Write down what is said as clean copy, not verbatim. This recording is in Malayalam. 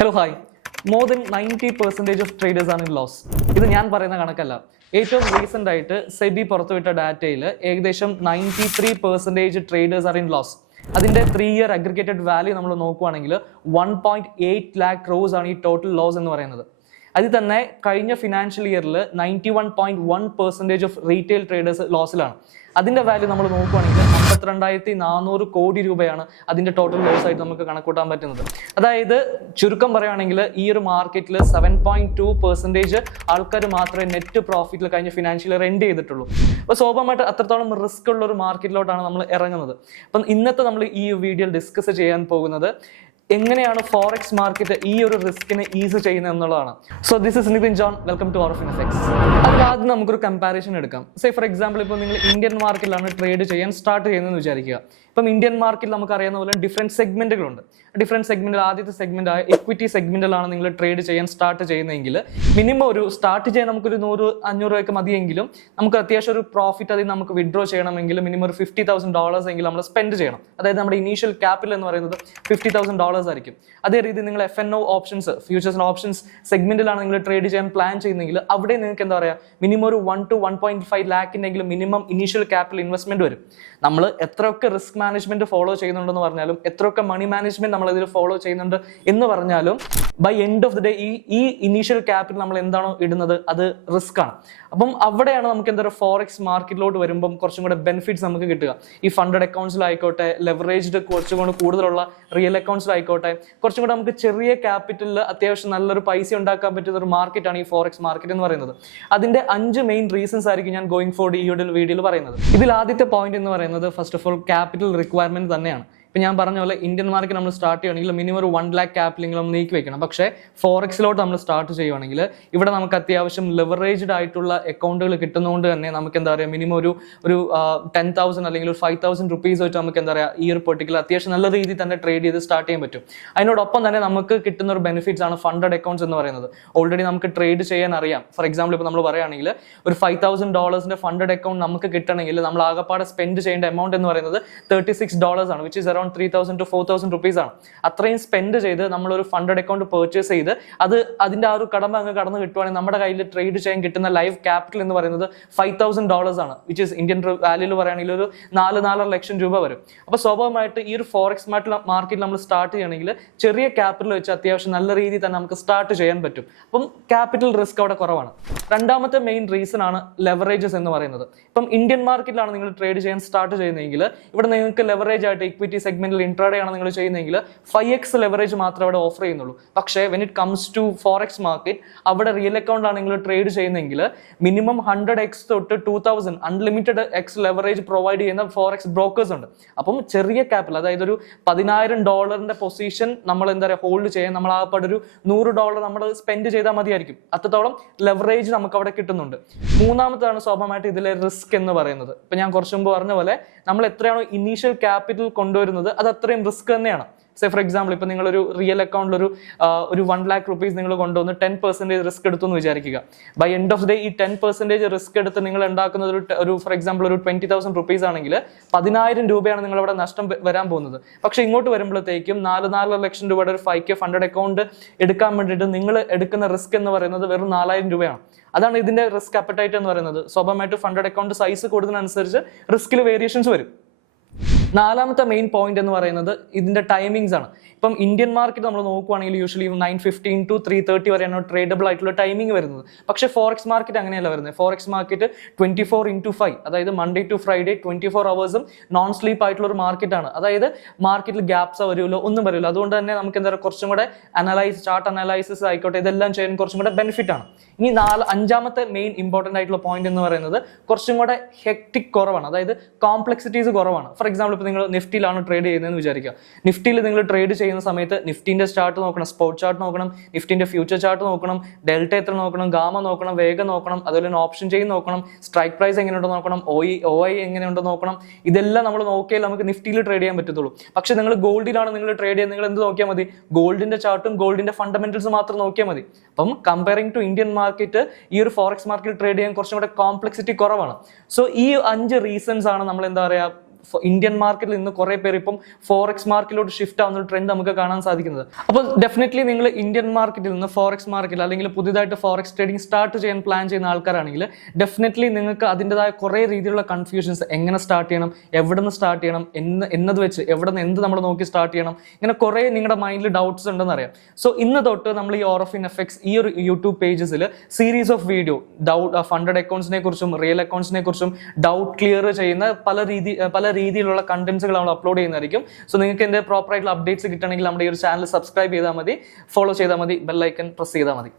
Hello hi. More than 90% of traders ആണ് ഇൻ ലോസ്. ഇത് ഞാൻ പറയുന്ന കണക്കല്ല. ഏറ്റവും റീസെന്റ് ആയിട്ട് സെബി പുറത്തുവിട്ട ഡാറ്റയിൽ ഏകദേശം 93% ട്രേഡേഴ്സ് ആർ ഇൻ ലോസ്. അതിന്റെ 3-year അഗ്രിഗേറ്റഡ് വാല്യൂ നമ്മൾ നോക്കുവാണെങ്കിൽ 1.8 lakh crores ആണ് ഈ ടോട്ടൽ ലോസ് എന്ന് പറയുന്നത്. അതിൽ തന്നെ കഴിഞ്ഞ ഫിനാൻഷ്യൽ ഇയറിൽ 91.1% ഓഫ് റീറ്റെയിൽ ട്രേഡേഴ്സ് ലോസിലാണ്. അതിന്റെ വാല്യൂ നമ്മൾ നോക്കുവാണെങ്കിൽ 52,400 കോടി രൂപയാണ് അതിന്റെ ടോട്ടൽ ലോസ് ആയിട്ട് നമുക്ക് കണക്കൂട്ടാൻ പറ്റുന്നത്. അതായത് ചുരുക്കം പറയുകയാണെങ്കിൽ ഈ ഒരു മാർക്കറ്റിൽ 7.2% ആൾക്കാർ മാത്രമേ നെറ്റ് പ്രോഫിറ്റിൽ കഴിഞ്ഞ ഫിനാൻഷ്യൽ ഇയർ എൻഡ് ചെയ്തിട്ടുള്ളൂ. അപ്പോൾ സ്വാഭാവികമായിട്ട് അത്രത്തോളം റിസ്ക് ഉള്ള ഒരു മാർക്കറ്റിലോട്ടാണ് നമ്മൾ ഇറങ്ങുന്നത്. അപ്പം ഇന്നത്തെ നമ്മൾ ഈ വീഡിയോയിൽ ഡിസ്കസ് ചെയ്യാൻ പോകുന്നത് എങ്ങനെയാണ് ഫോറക്സ് മാർക്കറ്റ് ഈ ഒരു റിസ്കിനെ ഈസ് ചെയ്യുന്നത് എന്നുള്ളതാണ്. So this is Nithin John, welcome to OurFinFX. അതിൽ ആദ്യം നമുക്കൊരു കമ്പാരിസൺ എടുക്കാം. സേ ഫോർ എക്സാമ്പിൾ, ഇപ്പോൾ നിങ്ങൾ ഇന്ത്യൻ മാർക്കറ്റിലാണ് ട്രേഡ് ചെയ്യാൻ സ്റ്റാർട്ട് ചെയ്യുന്നതെന്ന് വിചാരിക്കുക. ഇപ്പം ഇന്ത്യൻ മാർക്കറ്റിൽ നമുക്ക് അറിയാവുന്ന പോലെ ഡിഫറെൻറ്റ് സെഗ്മെന്റുകളുണ്ട്. ഡിഫറെൻറ്റ് സെഗ്മെന്റിൽ ആദ്യത്തെ സെഗ്മെന്റ് ആയ എക്വിറ്റി സെഗ്മെന്റിലാണ് നിങ്ങൾ ട്രേഡ് ചെയ്യാൻ സ്റ്റാർട്ട് ചെയ്യുന്നതെങ്കിൽ മിനിമം ഒരു സ്റ്റാർട്ട് ചെയ്യാൻ നമുക്കൊരു 100-500 രൂപയൊക്കെ മതിയെങ്കിലും നമുക്ക് അത്യാവശ്യം ഒരു പ്രോഫിറ്റ് അതിൽ നമുക്ക് വിഡ്രോ ചെയ്യണമെങ്കിൽ മിനിമം ഒരു $50,000 എങ്കിലും നമ്മൾ സ്പെൻഡ് ചെയ്യണം. അതായത് നമ്മുടെ ഇനീഷ്യൽ ക്യാപിറ്റൽ എന്ന് പറയുന്നത് $50,000 ആയിരിക്കും. അതേ രീതി നിങ്ങൾ FNO options, futures and options സെഗ്മെന്റിലാണ് നിങ്ങൾ ട്രേഡ് ചെയ്യാൻ പ്ലാൻ ചെയ്യുന്നതെങ്കിൽ അവിടെ നിങ്ങൾക്ക് എന്താ പറയുക, മിനിമം ഒരു 1 to 1.5 ലാഖിനെങ്കിലും മിനിമം ഇനീഷ്യൽ ക്യാപിറ്റൽ ഇൻവെസ്റ്റ്മെന്റ് വരും. നമ്മൾ എത്രയൊക്കെ റിസ്ക് മാനേജ്മെന്റ് ഫോളോ ചെയ്യുന്നുണ്ടെന്ന് പറഞ്ഞാലും, എത്രയൊക്കെ മണി മാനേജ്മെന്റ് നമ്മൾ ഇതിൽ ഫോളോ ചെയ്യുന്നുണ്ട് എന്ന് പറഞ്ഞാലും, by end of the day ഈ ഇനീഷ്യൽ ക്യാപിറ്റൽ നമ്മൾ എന്താണോ ഇടുന്നത് അത് റിസ്ക് ആണ്. അപ്പം അവിടെയാണ് നമുക്ക് എന്താ പറയുക, ഫോറക്സ് മാർക്കറ്റിലോട്ട് വരുമ്പം കുറച്ചും കൂടെ ബെനിഫിറ്റ്സ് നമുക്ക് കിട്ടുക. ഈ ഫണ്ടഡ് അക്കൗണ്ട്സിലായിക്കോട്ടെ, ലെവറേജ്ഡ് കുറച്ചും കൂടെ കൂടുതലുള്ള റിയൽ അക്കൗണ്ട്സിലായിക്കോട്ടെ, കുറച്ചും കൂടെ നമുക്ക് ചെറിയ ക്യാപിറ്റലിൽ അത്യാവശ്യം നല്ലൊരു പൈസ ഉണ്ടാക്കാൻ പറ്റുന്ന ഒരു മാർക്കറ്റാണ് ഈ ഫോറക്സ് മാർക്കറ്റ് എന്ന് പറയുന്നത്. അതിന്റെ 5 മെയിൻ റീസൺസ് ആയിരിക്കും ഞാൻ ഗോയിങ് ഫോർവേഡ് ഈ ഒരു വീഡിയോയിൽ പറയുന്നത്. ഇതിൽ ആദ്യത്തെ പോയിന്റ് എന്ന് പറയുന്നത് first of all capital requirement തന്നെയാണ്. ഇപ്പം ഞാൻ പറഞ്ഞ പോലെ ഇന്ത്യൻ മാർക്കറ്റ് നമ്മൾ സ്റ്റാർട്ട് ചെയ്യുകയാണെങ്കിൽ മിനിമം ഒരു 1 lakh ക്യാപിറ്റൽ നമ്മൾ നീക്കി വെക്കണം. പക്ഷേ ഫോറക്സിലോട്ട് നമ്മൾ സ്റ്റാർട്ട് ചെയ്യുവാണെങ്കിൽ ഇവിടെ നമുക്ക് അത്യാവശ്യം ലെവറേജ്ഡ് ആയിട്ടുള്ള അക്കൗണ്ടുകൾ കിട്ടുന്നതുകൊണ്ട് തന്നെ നമുക്ക് എന്താ പറയുക, മിനിമം ഒരു 10,000 അല്ലെങ്കിൽ ഒരു 5,000 റുപ്പീസ് വെച്ച് നമുക്ക് എന്താ പറയുക ഈ ഒരു പെർട്ടിക്കുലർ അത്യാവശ്യം നല്ല രീതിയിൽ തന്നെ ട്രേഡ് ചെയ്ത് സ്റ്റാർട്ട് ചെയ്യാൻ പറ്റും. അതിനോടൊപ്പം തന്നെ നമുക്ക് കിട്ടുന്ന ഒരു ബെനിഫിറ്റ്സ് ആണ് ഫണ്ടഡ് അക്കൗണ്ട്സ് എന്ന് പറയുന്നത്. ഓൾറെഡി നമുക്ക് ട്രേഡ് ചെയ്യാൻ അറിയാം. ഫോർ എക്സാമ്പിൾ ഇപ്പോൾ നമ്മൾ പറയുകയാണെങ്കിൽ ഒരു $5,000 ഫണ്ടഡ് അക്കൗണ്ട് നമുക്ക് കിട്ടണമെങ്കിൽ നമ്മൾ ആകെപ്പാടെ സ്പെൻഡ് ചെയ്യേണ്ട എമൗണ്ട് എന്ന് പറയുന്നത് $36 ആണ്, which is around 3,000 to 4,000 rupees ആണ്. അത്രയും സ്പെൻഡ് ചെയ്ത് നമ്മളൊരു ഫണ്ടഡ് അക്കൗണ്ട് പർച്ചേസ് ചെയ്ത് അതിന്റെ ആ ഒരു കടമ അങ്ങ് കടന്നു കിട്ടുവാണെങ്കിൽ നമ്മുടെ കയ്യിൽ ട്രേഡ് ചെയ്യാൻ കിട്ടുന്ന ലൈവ് ക്യാപിറ്റൽ എന്ന് പറയുന്നത് $5,000 ആണ്, വിച്ച് ഇസ് ഇന്ത്യൻ വാല്യൂയിൽ പറയുകയാണെങ്കിൽ ഒരു 4-4.5 ലക്ഷം രൂപ വരും. അപ്പോൾ സ്വാഭാവികമായിട്ട് ഈ ഒരു ഫോറക്സ് മാർക്കറ്റിൽ നമ്മൾ സ്റ്റാർട്ട് ചെയ്യണമെങ്കിൽ ചെറിയ ക്യാപിറ്റൽ വെച്ച് അത്യാവശ്യം നല്ല രീതിയിൽ തന്നെ നമുക്ക് സ്റ്റാർട്ട് ചെയ്യാൻ പറ്റും. അപ്പം ക്യാപിറ്റൽ റിസ്ക് അവിടെ കുറവാണ്. രണ്ടാമത്തെ മെയിൻ റീസൺ ആണ് ലെവറേജസ് എന്ന് പറയുന്നത്. ഇപ്പം ഇന്ത്യൻ മാർക്കറ്റിലാണ് നിങ്ങൾ ട്രേഡ് ചെയ്യാൻ സ്റ്റാർട്ട് ചെയ്യുന്നതെങ്കിൽ ഇവിടെ നിങ്ങൾക്ക് ലെവറേജ് ആയിട്ട് ഇക്വിറ്റി സെഗ്മെന്റിൽ ഇൻട്രാഡേ ആണ് നിങ്ങൾ ചെയ്യുന്നതെങ്കിൽ 5x ലെവറേജ് മാത്രമേ അവിടെ ഓഫർ ചെയ്യുന്നുള്ളൂ. പക്ഷേ when it comes to forex market, അവിടെ റിയൽ അക്കൗണ്ട് ആണ് നിങ്ങൾ ട്രേഡ് ചെയ്യുന്നതെങ്കിൽ മിനിമം 100x തൊട്ട് 2,000 അൺലിമിറ്റഡ് എക്സ് ലെവറേജ് പ്രൊവൈഡ് ചെയ്യുന്ന ഫോറക്സ് ബ്രോക്കേഴ്സ് ഉണ്ട്. അപ്പം ചെറിയ ക്യാപിറ്റൽ, അതായത് ഒരു $10,000 പൊസിഷൻ നമ്മൾ എന്താ പറയുക ഹോൾഡ് ചെയ്യാൻ നമ്മൾ ആകപ്പാട് ഒരു $100 നമ്മൾ സ്പെൻഡ് ചെയ്താൽ മതിയായിരിക്കും. അത്രത്തോളം ലെവറേജ് നമുക്ക് അവിടെ കിട്ടുന്നുണ്ട്. മൂന്നാമത്താണ് സ്വാഭാവികമായിട്ട് ഇതിലെ റിസ്ക് എന്ന് പറയുന്നത്. ഇപ്പൊ ഞാൻ കുറച്ചു മുമ്പ് പറഞ്ഞ പോലെ നമ്മൾ എത്രയാണോ ഇനീഷ്യൽ ക്യാപിറ്റൽ കൊണ്ടുവരുന്നത് അത് അത്രയും റിസ്ക് തന്നെയാണ്. സേ ഫോർ എക്സാമ്പിൾ, ഇപ്പൊ നിങ്ങളൊരു റിയൽ അക്കൗണ്ടിൽ ഒരു 1 lakh റുപ്പീസ് നിങ്ങൾ കൊണ്ടുവന്ന് 10% റിസ്ക് എടുത്തു എന്ന് വിചാരിക്കുക. ബൈ എൻഡ് ഓഫ് ഡേ ഈ 10% റിസ്ക് എടുത്ത് നിങ്ങൾ ഉണ്ടാക്കുന്നത് ഒരു ഫോർ എക്സാമ്പിൾ ഒരു 20,000 റുപ്പീസ് ആണെങ്കിൽ 10,000 രൂപയാണ് നിങ്ങൾ അവിടെ നഷ്ടം വരാൻ പോകുന്നത്. പക്ഷെ ഇങ്ങോട്ട് വരുമ്പോഴത്തേക്കും 4 ലക്ഷം രൂപയുടെ ഒരു 5K ഫണ്ടഡ് അക്കൗണ്ട് എടുക്കാൻ വേണ്ടിയിട്ട് നിങ്ങൾ എടുക്കുന്ന റിസ്ക് എന്ന് പറയുന്നത് വെറും 4,000 രൂപയാണ്. അതാണ് ഇതിന്റെ റിസ്ക് അപ്പറ്റൈറ്റ് എന്ന് പറയുന്നത്. സ്വാഭാവികമായിട്ട് ഫണ്ടഡ് അക്കൗണ്ട് സൈസ് കൂടുന്നതിനനുസരിച്ച് റിസ്കിൽ വേരിയേഷൻസ് വരും. നാലാമത്തെ മെയിൻ പോയിന്റ് എന്ന് പറയുന്നത് ഇതിന്റെ ടൈമിങ്സ് ആണ്. ഇപ്പം ഇന്ത്യൻ മാർക്കറ്റ് നമ്മൾ നോക്കുവാണെങ്കിൽ യൂഷ്വലി 9:15 to 3:30 വരെയാണ് ട്രേഡബിൾ ആയിട്ടുള്ള ടൈമിംഗ് വരുന്നത്. പക്ഷേ ഫോറക്സ് മാർക്കറ്റ് അങ്ങനെയല്ല വരുന്നത്. ഫോറക്സ് മാർക്കറ്റ് 24/5, അതായത് Monday to Friday 24 hours non sleep ആയിട്ടുള്ള ഒരു മാർക്കറ്റാണ്. അതായത് മാർക്കറ്റിൽ ഗ്യാപ്സ് വരുമല്ലോ, ഒന്നും വരില്ല. അതുകൊണ്ട് തന്നെ നമുക്ക് എന്താ പറയുക കുറച്ചും കൂടെ ചാർട്ട് അനലൈസിസ് ആയിക്കോട്ടെ, ഇതെല്ലാം ചെയ്യാൻ കുറച്ചും കൂടെ ബെനിഫിറ്റ് ആണ്. ഇനി അഞ്ചാമത്തെ മെയിൻ ഇമ്പോർട്ടന്റ് ആയിട്ടുള്ള പോയിന്റ് എന്ന് പറയുന്നത് കുറച്ചും കൂടെ ഹെക്ടിക് കുറവാണ്, അതായത് കോംപ്ലക്സിറ്റീസ് കുറവാണ്. ഫോർ എക്സാമ്പിൾ, ഇപ്പോൾ നിങ്ങൾ നിഫ്റ്റിയിലാണ് ട്രേഡ് ചെയ്യുന്നതെന്ന് വിചാരിക്കുക. നിഫ്റ്റിയിൽ നിങ്ങൾ ട്രേഡ് ചെയ്യുന്ന സമയത്ത് നിഫ്റ്റിന്റെ ചാർട്ട് നോക്കണം, സ്പോട്ട് ചാർട്ട് നോക്കണം, നിഫ്റ്റിന്റെ ഫ്യൂച്ചർ ചാർട്ട് നോക്കണം, ഡെൽറ്റ എത്ര നോക്കണം, ഗാമ നോക്കണം, വേഗം നോക്കണം, അതുപോലെ തന്നെ ഓപ്ഷൻ ചെയിൻ നോക്കണം, സ്ട്രൈക്ക് പ്രൈസ് എങ്ങനെയുണ്ടോ നോക്കണം, OI എങ്ങനെയുണ്ടോ നോക്കണം. ഇതെല്ലാം നമ്മൾ നോക്കിയാൽ നമുക്ക് നിഫ്റ്റിയിൽ ട്രേഡ് ചെയ്യാൻ പറ്റത്തുള്ളൂ. പക്ഷെ നിങ്ങൾ ഗോൾഡിലാണ് നിങ്ങൾ ട്രേഡ് ചെയ്യുന്നത്, നിങ്ങൾ എന്ത് നോക്കിയാൽ മതി, ഗോൾഡിന്റെ ചാർട്ടും ഗോൾഡിന്റെ ഫണ്ടമെന്റൽസ് മാത്രം നോക്കിയാൽ മതി. അപ്പം കമ്പയറിംഗ് ടു ഇന്ത്യൻ മാർക്കറ്റ് ഈ ഒരു ഫോറക്സ് മാർക്കറ്റ് ട്രേഡ് ചെയ്യാൻ കുറച്ചും കൂടെ കോംപ്ലക്സിറ്റി കുറവാണ്. സോ ഈ 5 റീസൺസ് ആണ് നമ്മൾ എന്താ പറയുക ഇന്ത്യൻ മാർക്കറ്റിൽ നിന്ന് കുറെ പേർ ഇപ്പം ഫോറക്സ് മാർക്കറ്റിലോട്ട് ഷിഫ്റ്റ് ആവുന്ന ഒരു ട്രെൻഡ് നമുക്ക് കാണാൻ സാധിക്കുന്നത്. അപ്പോൾ ഡെഫിനറ്റ്ലി നിങ്ങൾ ഇന്ത്യൻ മാർക്കറ്റിൽ നിന്ന് ഫോറക്സ് മാർക്കറ്റിൽ അല്ലെങ്കിൽ പുതിയതായിട്ട് ഫോറക്സ് ട്രേഡിംഗ് സ്റ്റാർട്ട് ചെയ്യാൻ പ്ലാൻ ചെയ്യുന്ന ആൾക്കാരാണെങ്കിൽ ഡെഫിനറ്റ്ലി നിങ്ങൾക്ക് അതിൻ്റെതായ കുറേ രീതിയിലുള്ള കൺഫ്യൂഷൻസ്, എങ്ങനെ സ്റ്റാർട്ട് ചെയ്യണം, എവിടെ നിന്ന് സ്റ്റാർട്ട് ചെയ്യണം, എന്നത് വെച്ച് എവിടെ നിന്ന് എന്ത് നമ്മൾ നോക്കി സ്റ്റാർട്ട് ചെയ്യണം, ഇങ്ങനെ കുറേ നിങ്ങളുടെ മൈൻഡിൽ ഡൗട്ട്സ് ഉണ്ടെന്ന് അറിയാം. സോ ഇന്ന് തൊട്ട് നമ്മൾ ഈ ഓറഫിൻ എഫക്ട്സ് ഈ ഒരു യൂട്യൂബ് പേജസിൽ സീരീസ് ഓഫ് വീഡിയോ ഫണ്ടഡ് അക്കൗണ്ട്സിനെ കുറിച്ചും റിയൽ അക്കൗണ്ട്സിനെ കുറിച്ചും ഡൗട്ട് ക്ലിയർ ചെയ്യുന്ന പല രീതിയിലുള്ള കണ്ടന്റ്സുകൾ നമ്മൾ അപ്ലോഡ് ചെയ്യുന്നതായിരിക്കും. സോ നിങ്ങൾക്ക് എൻ്റെ പ്രോപ്പർ ആയിട്ടുള്ള അപ്ഡേറ്റ്സ് കിട്ടണമെങ്കിൽ നമ്മുടെ ഈ ഒരു ചാനൽ സബ്സ്ക്രൈബ് ചെയ്താൽ മതി, ഫോളോ ചെയ്താൽ മതി, ബെൽ ഐക്കൺ പ്രസ് ചെയ്താൽ മതി.